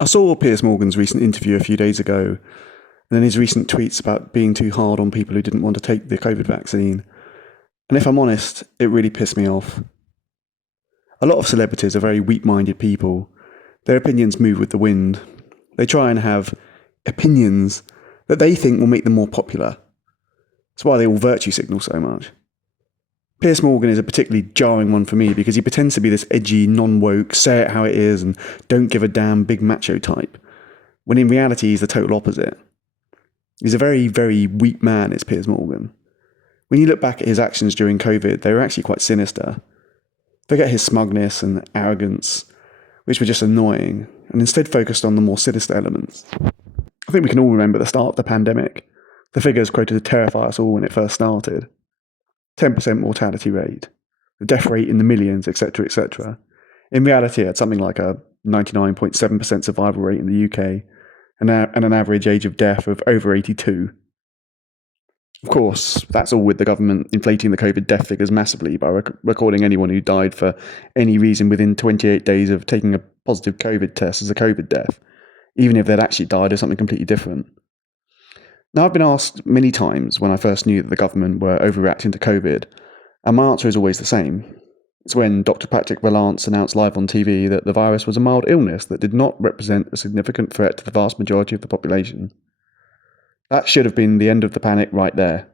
I saw Piers Morgan's recent interview a few days ago, and then his recent tweets about being too hard on people who didn't want to take the COVID vaccine. And if I'm honest, it really pissed me off. A lot of celebrities are very weak-minded people. Their opinions move with the wind. They try and have opinions that they think will make them more popular. That's why they all virtue signal so much. Piers Morgan is a particularly jarring one for me because he pretends to be this edgy, non-woke, say it how it is and don't give a damn big macho type, when in reality he's the total opposite. He's a very, very weak man, is Piers Morgan. When you look back at his actions during COVID, they were actually quite sinister. Forget his smugness and arrogance, which were just annoying, and instead focused on the more sinister elements. I think we can all remember the start of the pandemic. The figures quoted to terrify us all when it first started. 10% mortality rate, the death rate in the millions, etc., etc. In reality, it's something like a 99.7% survival rate in the UK and an average age of death of over 82. Of course, that's all with the government inflating the COVID death figures massively by recording anyone who died for any reason within 28 days of taking a positive COVID test as a COVID death, even if they'd actually died of something completely different. Now, I've been asked many times when I first knew that the government were overreacting to COVID, and my answer is always the same. It's when Dr. Patrick Vallance announced live on TV that the virus was a mild illness that did not represent a significant threat to the vast majority of the population. That should have been the end of the panic right there.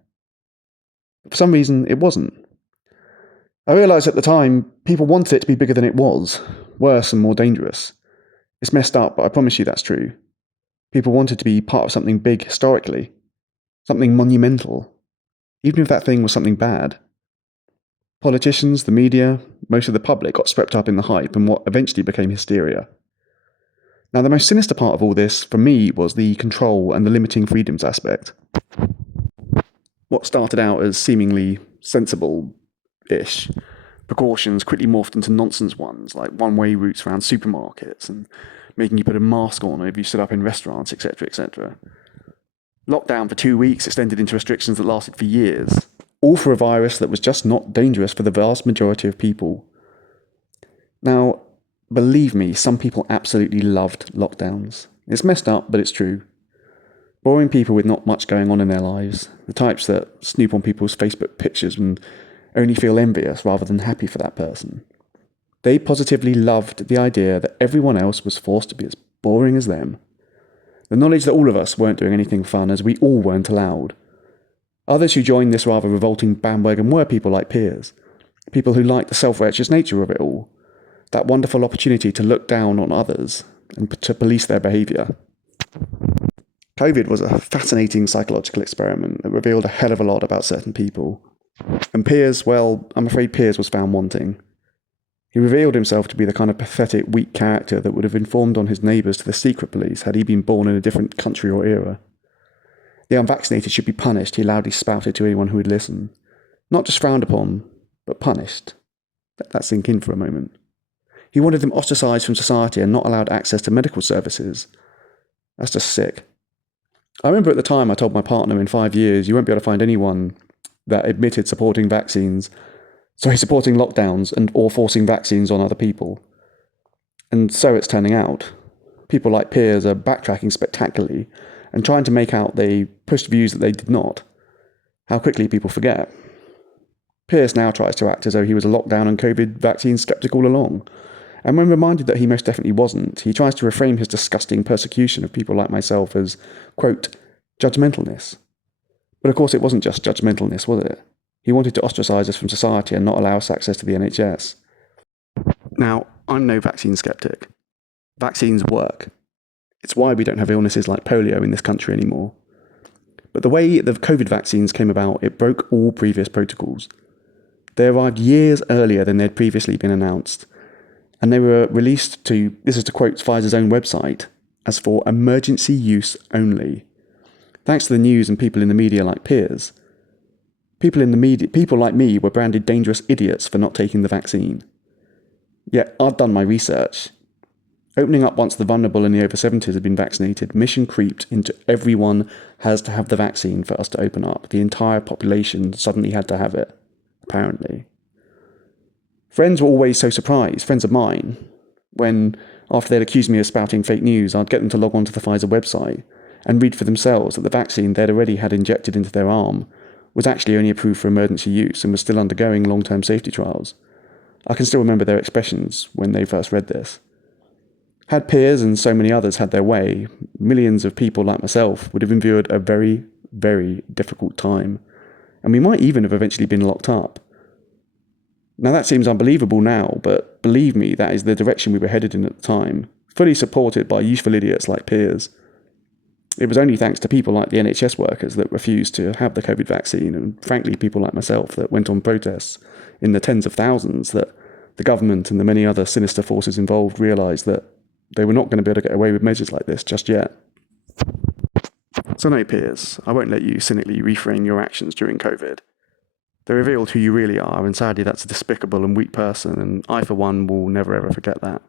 For some reason, it wasn't. I realised at the time people wanted it to be bigger than it was, worse and more dangerous. It's messed up, but I promise you that's true. People wanted to be part of something big historically, something monumental, even if that thing was something bad. Politicians, the media, most of the public got swept up in the hype and what eventually became hysteria. Now, the most sinister part of all this, for me, was the control and the limiting freedoms aspect. What started out as seemingly sensible-ish precautions quickly morphed into nonsense ones, like one-way routes around supermarkets and making you put a mask on if you stood up in restaurants, etc., etc. Lockdown for 2 weeks extended into restrictions that lasted for years, all for a virus that was just not dangerous for the vast majority of people. Now, believe me, some people absolutely loved lockdowns. It's messed up, but it's true. Boring people with not much going on in their lives, the types that snoop on people's Facebook pictures and only feel envious rather than happy for that person. They positively loved the idea that everyone else was forced to be as boring as them. The knowledge that all of us weren't doing anything fun as we all weren't allowed. Others who joined this rather revolting bandwagon were people like Piers, people who liked the self-righteous nature of it all, that wonderful opportunity to look down on others and to police their behaviour. COVID was a fascinating psychological experiment that revealed a hell of a lot about certain people. And Piers, well, I'm afraid Piers was found wanting. He revealed himself to be the kind of pathetic, weak character that would have informed on his neighbours to the secret police had he been born in a different country or era. The unvaccinated should be punished, he loudly spouted to anyone who would listen. Not just frowned upon, but punished. Let that sink in for a moment. He wanted them ostracised from society and not allowed access to medical services. That's just sick. I remember at the time I told my partner in 5 years you won't be able to find anyone that admitted supporting lockdowns and or forcing vaccines on other people. And so it's turning out. People like Piers are backtracking spectacularly and trying to make out they pushed views that they did not. How quickly people forget. Piers now tries to act as though he was a lockdown and COVID vaccine skeptic all along. And when reminded that he most definitely wasn't, he tries to reframe his disgusting persecution of people like myself as, quote, judgmentalness. But of course it wasn't just judgmentalness, was it? He wanted to ostracise us from society and not allow us access to the NHS. Now, I'm no vaccine skeptic. Vaccines work. It's why we don't have illnesses like polio in this country anymore. But the way the COVID vaccines came about, it broke all previous protocols. They arrived years earlier than they'd previously been announced, and they were released to, this is to quote Pfizer's own website, as for emergency use only. Thanks to the news and people in the media like Piers, people like me were branded dangerous idiots for not taking the vaccine. Yet I'd done my research. Opening up once the vulnerable and the over 70s had been vaccinated, mission creeped into everyone has to have the vaccine for us to open up. The entire population suddenly had to have it, apparently. Friends were always so surprised, friends of mine, when, after they'd accused me of spouting fake news, I'd get them to log on to the Pfizer website and read for themselves that the vaccine they'd already had injected into their arm was actually only approved for emergency use and was still undergoing long-term safety trials. I can still remember their expressions when they first read this. Had Piers and so many others had their way, millions of people like myself would have endured a very, very difficult time, and we might even have eventually been locked up. Now that seems unbelievable now, but believe me, that is the direction we were headed in at the time, fully supported by useful idiots like Piers. It was only thanks to people like the NHS workers that refused to have the COVID vaccine, and frankly people like myself that went on protests in the tens of thousands, that the government and the many other sinister forces involved realised that they were not going to be able to get away with measures like this just yet. So no, Piers, I won't let you cynically reframe your actions during COVID. They revealed who you really are, and sadly that's a despicable and weak person, and I for one will never ever forget that.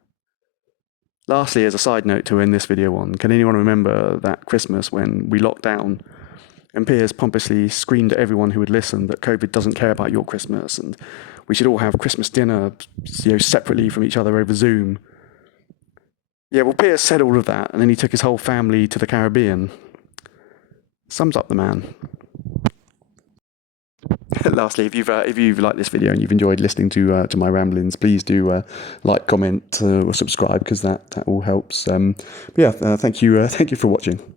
Lastly, as a side note to end this video on, can anyone remember that Christmas when we locked down and Piers pompously screamed at everyone who would listen that COVID doesn't care about your Christmas and we should all have Christmas dinner, separately from each other over Zoom? Yeah, well, Piers said all of that, and then he took his whole family to the Caribbean. Sums up the man. Lastly, if you've liked this video and you've enjoyed listening to my ramblings, please do like, comment, or subscribe, because that all helps. Thank you for watching.